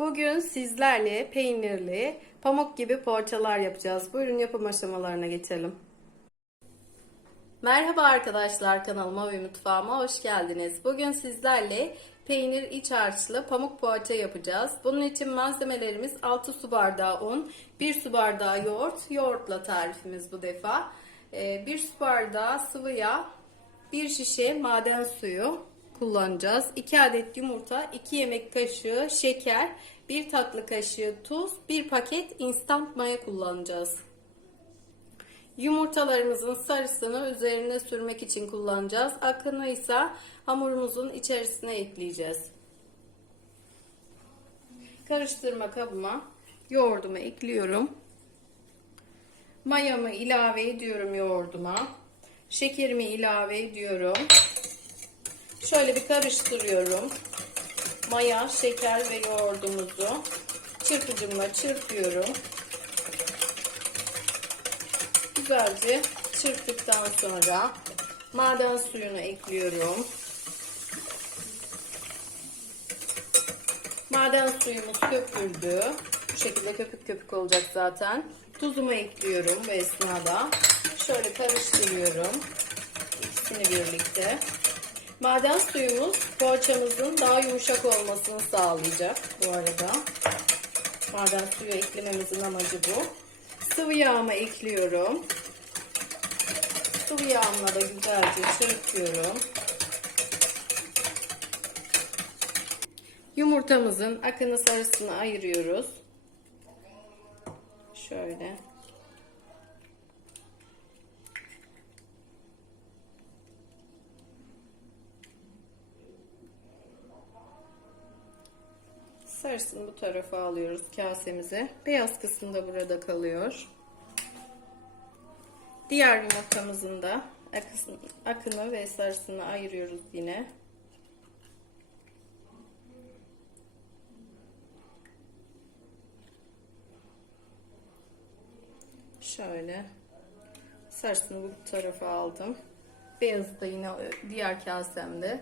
Bugün sizlerle peynirli, pamuk gibi poğaçalar yapacağız. Buyurun yapım aşamalarına geçelim. Merhaba arkadaşlar kanalıma ve mutfağıma hoş geldiniz. Bugün sizlerle peynir iç harçlı pamuk poğaça yapacağız. Bunun için malzemelerimiz 6 su bardağı un, 1 su bardağı yoğurt, yoğurtla tarifimiz bu defa. 1 su bardağı sıvı yağ, 1 şişe maden suyu kullanacağız. 2 adet yumurta, 2 yemek kaşığı şeker, 1 tatlı kaşığı tuz, 1 paket instant maya kullanacağız. Yumurtalarımızın sarısını üzerine sürmek için kullanacağız. Akını ise hamurumuzun içerisine ekleyeceğiz. Karıştırma kabıma yoğurdumu ekliyorum. Mayamı ilave ediyorum yoğurduma. Şekerimi ilave ediyorum. Şöyle bir karıştırıyorum. Maya, şeker ve yoğurdumuzu çırpıcımla çırpıyorum. Güzelce çırptıktan sonra maden suyunu ekliyorum. Maden suyumuz köpürdü. Bu şekilde köpük köpük olacak zaten. Tuzumu ekliyorum bu esnada. Şöyle karıştırıyorum. İkisini birlikte. Maden suyumuz poğaçamızın daha yumuşak olmasını sağlayacak bu arada. Maden suyu eklememizin amacı bu. Sıvı yağımı ekliyorum. Sıvı yağımla da güzelce çırpıyorum. Yumurtamızın akını sarısını ayırıyoruz. Şöyle. Sarısını bu tarafa alıyoruz kasemize. Beyaz kısmı da burada kalıyor. Diğer yumurtamızın da akını ve sarısını ayırıyoruz yine. Şöyle sarısını bu tarafa aldım. Beyazı da yine diğer kasemde.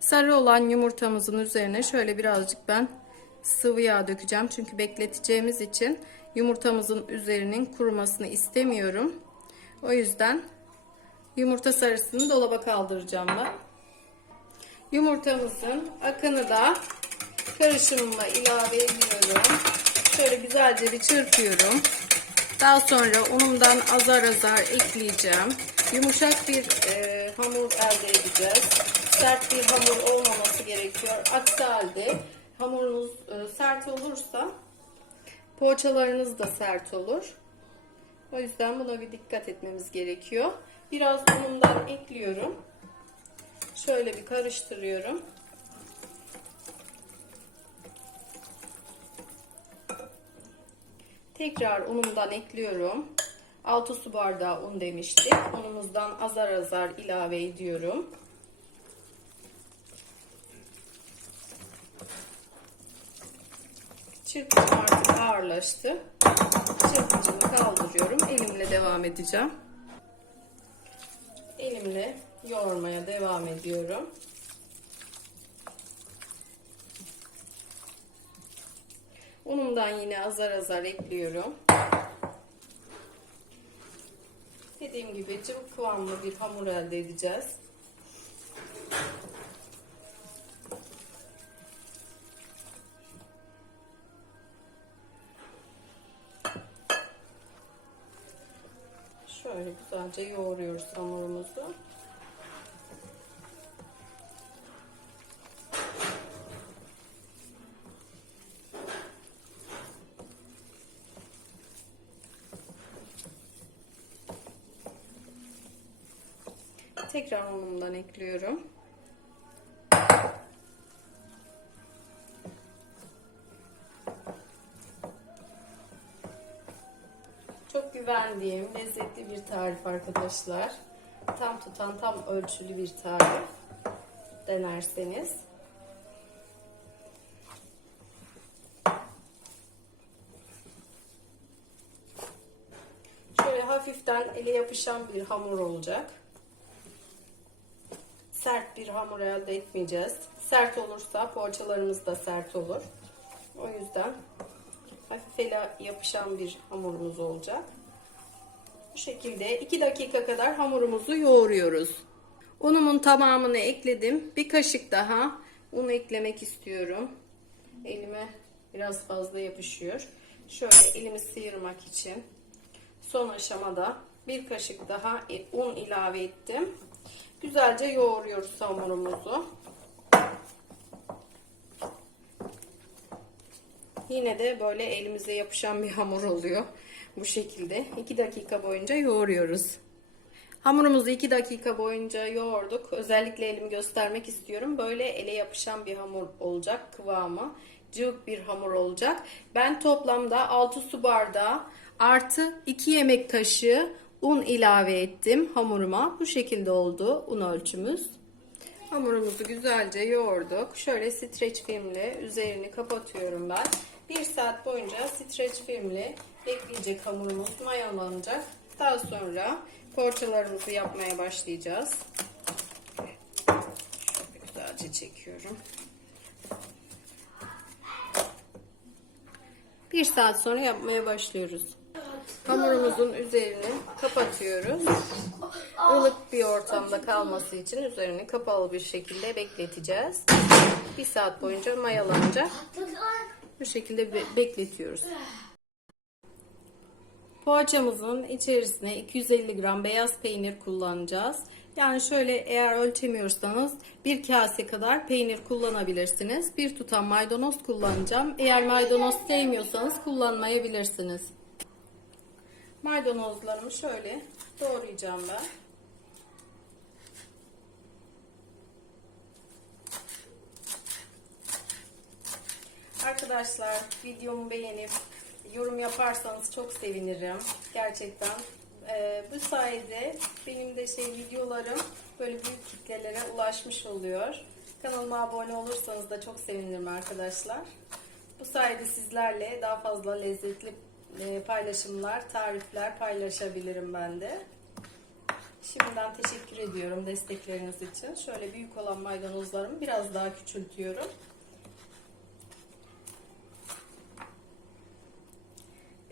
Sarı olan yumurtamızın üzerine şöyle birazcık ben sıvı yağ dökeceğim. Çünkü bekleteceğimiz için yumurtamızın üzerinin kurumasını istemiyorum. O yüzden yumurta sarısını dolaba kaldıracağım ben. Yumurtamızın akını da karışımıma ilave ediyorum. Şöyle güzelce bir çırpıyorum. Daha sonra unumdan azar azar ekleyeceğim. Yumuşak bir e, hamur elde edeceğiz. Sert bir hamur olmaması gerekiyor. Aksi halde hamurunuz e, sert olursa poğaçalarınız da sert olur. O yüzden buna bir dikkat etmemiz gerekiyor. Biraz unumdan ekliyorum. Şöyle bir karıştırıyorum. Tekrar unumdan ekliyorum. 6 su bardağı un demiştik. Unumuzdan azar azar ilave ediyorum. Artık ağırlaştı. Çırpıcımı kaldırıyorum. Elimle devam edeceğim. Elimle yoğurmaya devam ediyorum. Unumdan yine azar azar ekliyorum. Dediğim gibi cıvık kıvamlı bir hamur elde edeceğiz. Şöyle güzelce yoğuruyoruz hamurumuzu. Tekrar unumdan ekliyorum. Güvendiğim lezzetli bir tarif arkadaşlar. Tam tutan, tam ölçülü bir tarif denerseniz. Şöyle hafiften ele yapışan bir hamur olacak. Sert bir hamur elde etmeyeceğiz. Sert olursa poğaçalarımız da sert olur. O yüzden hafif ele yapışan bir hamurumuz olacak. Bu şekilde 2 dakika kadar hamurumuzu yoğuruyoruz. Unumun tamamını ekledim. Bir kaşık daha un eklemek istiyorum. Elime biraz fazla yapışıyor. Şöyle elimi sıyırmak için son aşamada bir kaşık daha un ilave ettim. Güzelce yoğuruyoruz hamurumuzu. Yine de böyle elimize yapışan bir hamur oluyor. Bu şekilde 2 dakika boyunca yoğuruyoruz. Hamurumuzu 2 dakika boyunca yoğurduk. Özellikle elimi göstermek istiyorum. Böyle ele yapışan bir hamur olacak kıvamı. Cıvık bir hamur olacak. Ben toplamda 6 su bardağı artı 2 yemek kaşığı un ilave ettim hamuruma. Bu şekilde oldu un ölçümüz. Hamurumuzu güzelce yoğurduk. Şöyle streç filmle üzerini kapatıyorum ben. 1 saat boyunca streç filmle bekleyecek hamurumuz mayalanacak. Daha sonra poğaçalarımızı yapmaya başlayacağız. Şöyle güzelce çekiyorum. Bir saat sonra yapmaya başlıyoruz. Hamurumuzun üzerini kapatıyoruz. ılık bir ortamda kalması için üzerini kapalı bir şekilde bekleteceğiz. Bir saat boyunca mayalanacak. Bu şekilde be- bekletiyoruz. Poğaçamızın içerisine 250 gram beyaz peynir kullanacağız. Yani şöyle eğer ölçemiyorsanız bir kase kadar peynir kullanabilirsiniz. Bir tutam maydanoz kullanacağım. Eğer maydanoz sevmiyorsanız kullanmayabilirsiniz. Maydanozlarımı şöyle doğrayacağım ben. Arkadaşlar videomu beğenip yorum yaparsanız çok sevinirim. Gerçekten. Ee, bu sayede benim de şey videolarım böyle büyük kitlelere ulaşmış oluyor. Kanalıma abone olursanız da çok sevinirim arkadaşlar. Bu sayede sizlerle daha fazla lezzetli e, paylaşımlar, tarifler paylaşabilirim ben de. Şimdiden teşekkür ediyorum destekleriniz için. Şöyle büyük olan maydanozlarımı biraz daha küçültüyorum.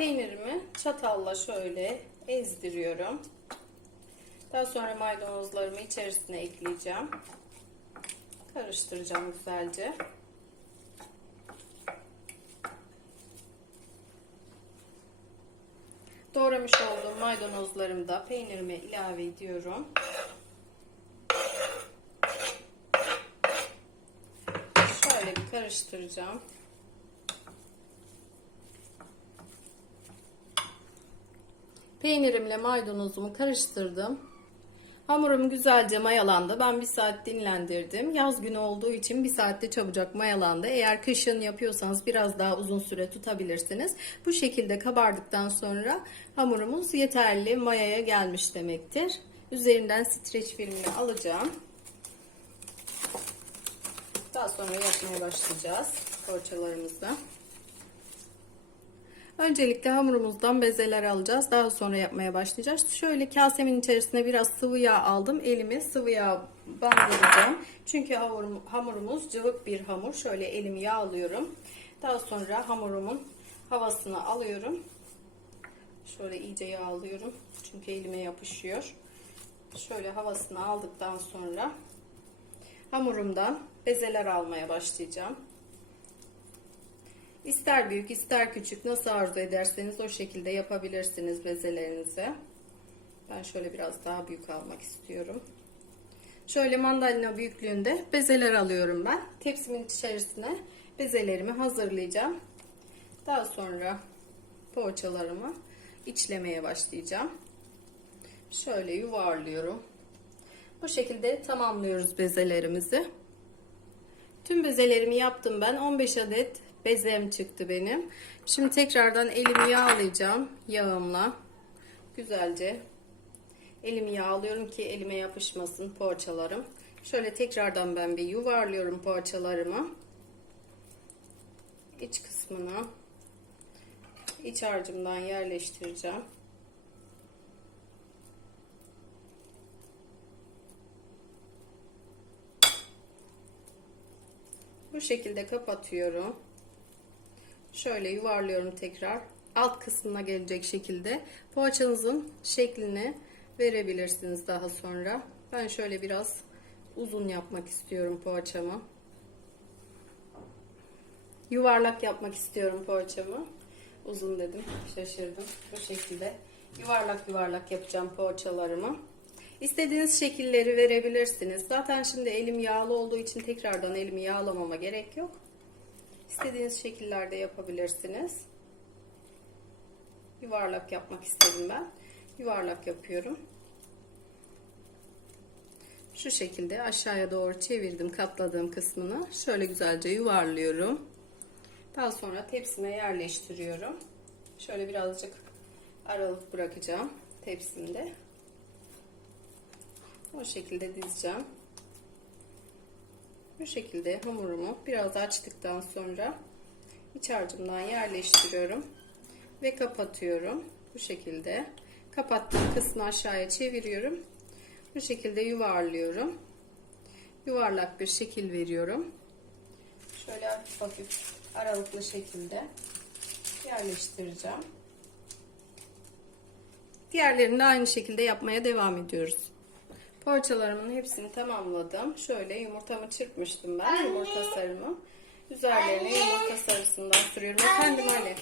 Peynirimi çatalla şöyle ezdiriyorum. Daha sonra maydanozlarımı içerisine ekleyeceğim. Karıştıracağım güzelce. Doğramış olduğum maydanozlarımı da peynirime ilave ediyorum. Şöyle bir karıştıracağım. Peynirimle maydanozumu karıştırdım. Hamurum güzelce mayalandı. Ben bir saat dinlendirdim. Yaz günü olduğu için bir saatte çabucak mayalandı. Eğer kışın yapıyorsanız biraz daha uzun süre tutabilirsiniz. Bu şekilde kabardıktan sonra hamurumuz yeterli mayaya gelmiş demektir. Üzerinden streç filmini alacağım. Daha sonra yapmaya başlayacağız poğaçalarımızı. Öncelikle hamurumuzdan bezeler alacağız. Daha sonra yapmaya başlayacağız. Şöyle kasemin içerisine biraz sıvı yağ aldım. Elimi sıvı yağ bandıracağım. Çünkü hamurum, hamurumuz cıvık bir hamur. Şöyle elimi yağlıyorum. Daha sonra hamurumun havasını alıyorum. Şöyle iyice yağlıyorum. Çünkü elime yapışıyor. Şöyle havasını aldıktan sonra hamurumdan bezeler almaya başlayacağım. İster büyük ister küçük nasıl arzu ederseniz o şekilde yapabilirsiniz bezelerinizi. Ben şöyle biraz daha büyük almak istiyorum. Şöyle mandalina büyüklüğünde bezeler alıyorum ben. Tepsimin içerisine bezelerimi hazırlayacağım. Daha sonra poğaçalarımı içlemeye başlayacağım. Şöyle yuvarlıyorum. Bu şekilde tamamlıyoruz bezelerimizi. Tüm bezelerimi yaptım ben. 15 adet bezem çıktı benim. Şimdi tekrardan elimi yağlayacağım yağımla. Güzelce elimi yağlıyorum ki elime yapışmasın poğaçalarım. Şöyle tekrardan ben bir yuvarlıyorum poğaçalarımı. İç kısmına iç harcımdan yerleştireceğim. Bu şekilde kapatıyorum. Şöyle yuvarlıyorum tekrar. Alt kısmına gelecek şekilde. Poğaçanızın şeklini verebilirsiniz daha sonra. Ben şöyle biraz uzun yapmak istiyorum poğaçamı. Yuvarlak yapmak istiyorum poğaçamı. Uzun dedim. Şaşırdım. Bu şekilde yuvarlak yuvarlak yapacağım poğaçalarımı. İstediğiniz şekilleri verebilirsiniz. Zaten şimdi elim yağlı olduğu için tekrardan elimi yağlamama gerek yok. İstediğiniz şekillerde yapabilirsiniz. Yuvarlak yapmak istedim ben. Yuvarlak yapıyorum. Şu şekilde aşağıya doğru çevirdim katladığım kısmını. Şöyle güzelce yuvarlıyorum. Daha sonra tepsime yerleştiriyorum. Şöyle birazcık aralık bırakacağım tepsimde. O şekilde dizeceğim. Bu şekilde hamurumu biraz açtıktan sonra iç harcımdan yerleştiriyorum ve kapatıyorum. Bu şekilde kapattığım kısmı aşağıya çeviriyorum. Bu şekilde yuvarlıyorum. Yuvarlak bir şekil veriyorum. Şöyle hafif hafif aralıklı şekilde yerleştireceğim. Diğerlerini de aynı şekilde yapmaya devam ediyoruz. Poğaçalarımın hepsini tamamladım. Şöyle yumurtamı çırpmıştım ben. Yumurta sarımı. Üzerlerine yumurta sarısından sürüyorum. Efendim anne.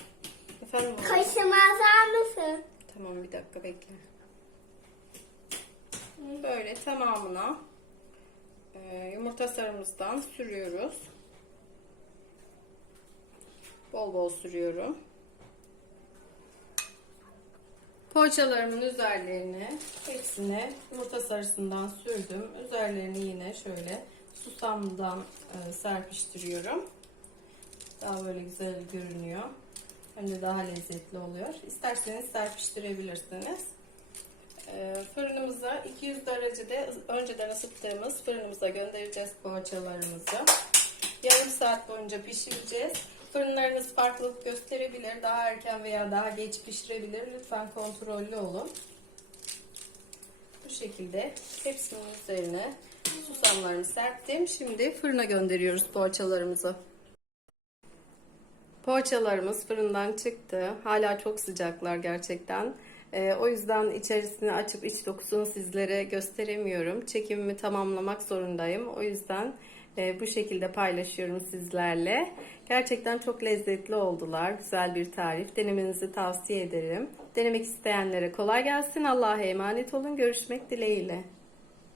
Efendim oğlum. Kaşımı atar mısın? Tamam bir dakika bekle. Böyle tamamına e, yumurta sarımızdan sürüyoruz. Bol bol sürüyorum. Poğaçalarımın üzerlerine hepsine yumurta sarısından sürdüm. Üzerlerini yine şöyle susamdan e, serpiştiriyorum. Daha böyle güzel görünüyor. De daha lezzetli oluyor. İsterseniz serpiştirebilirsiniz. E, fırınımıza 200 derecede önceden ısıttığımız fırınımıza göndereceğiz poğaçalarımızı. Yarım saat boyunca pişireceğiz. Fırınlarınız farklılık gösterebilir. Daha erken veya daha geç pişirebilir. Lütfen kontrollü olun. Bu şekilde hepsinin üzerine susamlarını serptim. Şimdi fırına gönderiyoruz poğaçalarımızı. Poğaçalarımız fırından çıktı. Hala çok sıcaklar gerçekten. Ee, o yüzden içerisini açıp iç dokusunu sizlere gösteremiyorum. Çekimimi tamamlamak zorundayım. O yüzden e, bu şekilde paylaşıyorum sizlerle. Gerçekten çok lezzetli oldular. Güzel bir tarif. Denemenizi tavsiye ederim. Denemek isteyenlere kolay gelsin. Allah'a emanet olun. Görüşmek dileğiyle.